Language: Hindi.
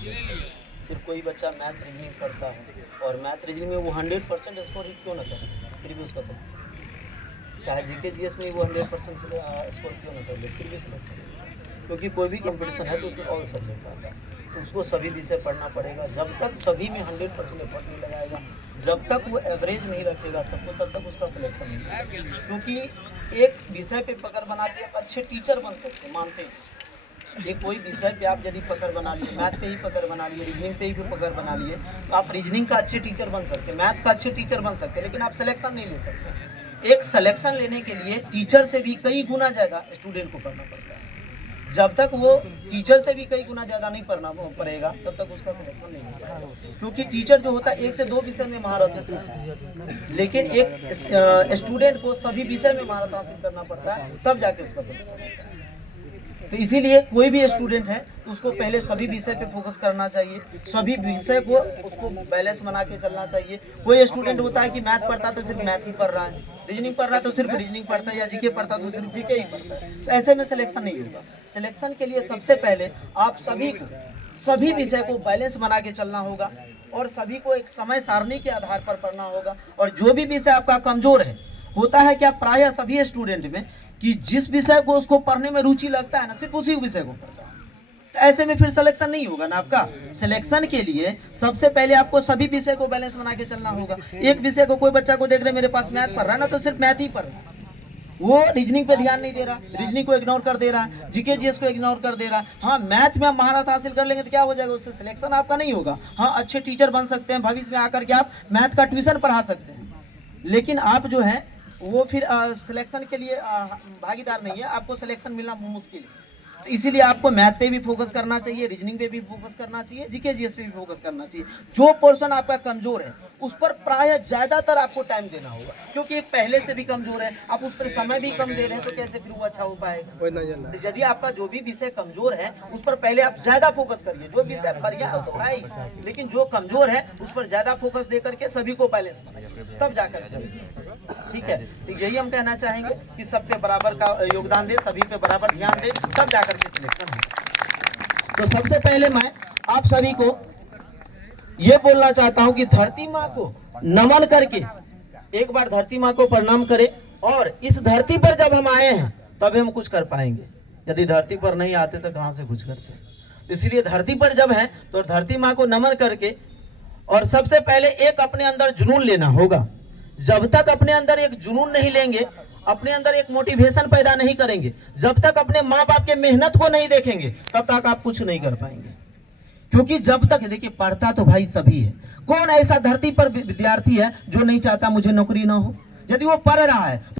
सिर्फ कोई बच्चा मैथ रीजनिंग करता है और मैथ रीजनिंग में वो 100% स्कोर क्यों ना करे, फिर भी उसका सिलेक्शन, चाहे जीके जीएस में वो 100% स्कोर क्यों ना कर ले, फिर भी सिलेक्शन। क्योंकि कोई भी कंपटीशन है तो उसमें ऑल सब्जेक्ट आता है, तो उसको सभी विषय पढ़ना पड़ेगा। जब तक सभी में 100% एफर्ट नहीं लगाएगा, जब तक वो एवरेज नहीं रखेगा सबको, तब तक उसका सिलेक्शन नहीं होगा। क्योंकि एक विषय पे पकड़ बना के आप अच्छे टीचर बन सकते हैं, मानते हैं। ये कोई विषय पे आप यदि पकड़ बना लिए, मैथ पे ही पकड़ बना लिए, रीजनिंग पे ही पकड़ बना लिए, तो आप रीजनिंग का अच्छे टीचर बन सकते हैं, मैथ का अच्छे टीचर बन सकते हैं, लेकिन आप सिलेक्शन नहीं ले सकते। एक सिलेक्शन लेने के लिए टीचर से भी कई गुना ज़्यादा स्टूडेंट को पढ़ना पड़ता है। जब तक वो टीचर से भी कई गुना ज़्यादा नहीं पढ़ना पड़ेगा, तब तक उसका सिलेक्शन नहीं होगा। क्योंकि टीचर जो होता है 1 से 2 विषय में महारत होता है, लेकिन एक स्टूडेंट को सभी विषय में महारत हासिल करना पड़ता है, तब जाके उसका सिलेक्शन होता है। तो इसीलिए कोई भी स्टूडेंट है उसको पहले सभी विषय पे फोकस करना चाहिए, सभी विषय को उसको बैलेंस बना के चलना चाहिए। कोई स्टूडेंट होता है कि मैथ पढ़ता है तो सिर्फ मैथ ही पढ़ रहा है, रीजनिंग पढ़ रहा है तो सिर्फ रीजनिंग पढ़ता है, या जीके पढ़ता है तो सिर्फ जीके ही पढ़ता है। तो ऐसे में सिलेक्शन नहीं होगा। सिलेक्शन के लिए सबसे पहले आप सभी विषय को बैलेंस बना के चलना होगा और सभी को एक समय सारणी के आधार पर पढ़ना होगा। और जो भी विषय आपका कमजोर है, होता है क्या प्रायः सभी स्टूडेंट में कि जिस विषय को उसको पढ़ने में रुचि लगता है ना, सिर्फ उसी विषय को पढ़ता है। तो ऐसे में फिर सिलेक्शन नहीं होगा ना आपका। सिलेक्शन के लिए सबसे पहले आपको सभी विषय को बैलेंस बना के चलना होगा। एक विषय को कोई बच्चा को देख रहे मेरे पास मैथ पढ़ रहा है ना, तो सिर्फ मैथ ही पढ़ रहा है, वो रीजनिंग पे ध्यान नहीं दे रहा, रीजनिंग को इग्नोर कर दे रहा है, जीके जीएस को इग्नोर कर दे रहा है। हाँ, मैथ में आप महारत हासिल कर लेंगे तो क्या हो जाएगा, उससे सिलेक्शन आपका नहीं होगा। हाँ, अच्छे टीचर बन सकते हैं, भविष्य में आकर के आप मैथ का ट्यूशन पढ़ा सकते हैं, लेकिन आप जो है वो फिर सिलेक्शन के लिए भागीदार नहीं है, आपको सिलेक्शन मिलना मुश्किल है। तो इसीलिए आपको मैथ पे भी फोकस करना चाहिए, रीजनिंग पे भी फोकस करना चाहिए, जीके जीएस पे भी फोकस करना चाहिए। जो पोर्शन आपका कमजोर है उस पर प्रायः ज्यादातर आपको टाइम देना होगा, क्योंकि पहले से भी कमजोर है, आप उस पर समय भी कम दे रहे हैं, तो कैसे फिर वो अच्छा हो पाएगा। तो यदि आपका जो भी विषय कमजोर है उस पर पहले आप ज्यादा फोकस करिए। जो विषय बढ़िया हो तो है, लेकिन जो कमजोर है उस पर ज्यादा फोकस दे करके सभी को बैलेंस बनाइए, तब जाकर ठीक है। तो यही हम कहना चाहेंगे कि सब पे बराबर का योगदान दे, सभी पे बराबर ध्यान दे, तब जाकर के सिलेक्शन हो। तो सबसे पहले मैं आप सभी को ये बोलना चाहता हूं कि धरती माँ को नमन करके एक बार धरती माँ को प्रणाम करें, और इस धरती पर जब हम आए हैं तब हम कुछ कर पाएंगे। यदि धरती पर नहीं आते तो कहां से कुछ करते। इसलिए धरती पर जब है तो धरती माँ को नमन करके, और सबसे पहले एक अपने अंदर जुनून लेना होगा। जब तक अपने अंदर एक जुनून नहीं लेंगे, अपने अंदर एक मोटिवेशन पैदा नहीं करेंगे, जब तक अपने माँ बाप के मेहनत को नहीं देखेंगे, तब तक आप कुछ नहीं कर पाएंगे। क्योंकि जब तक देखिए, पढ़ता तो भाई सभी है। कौन ऐसा धरती पर विद्यार्थी है जो नहीं चाहता मुझे नौकरी ना हो? यदि वो पढ़ रहा है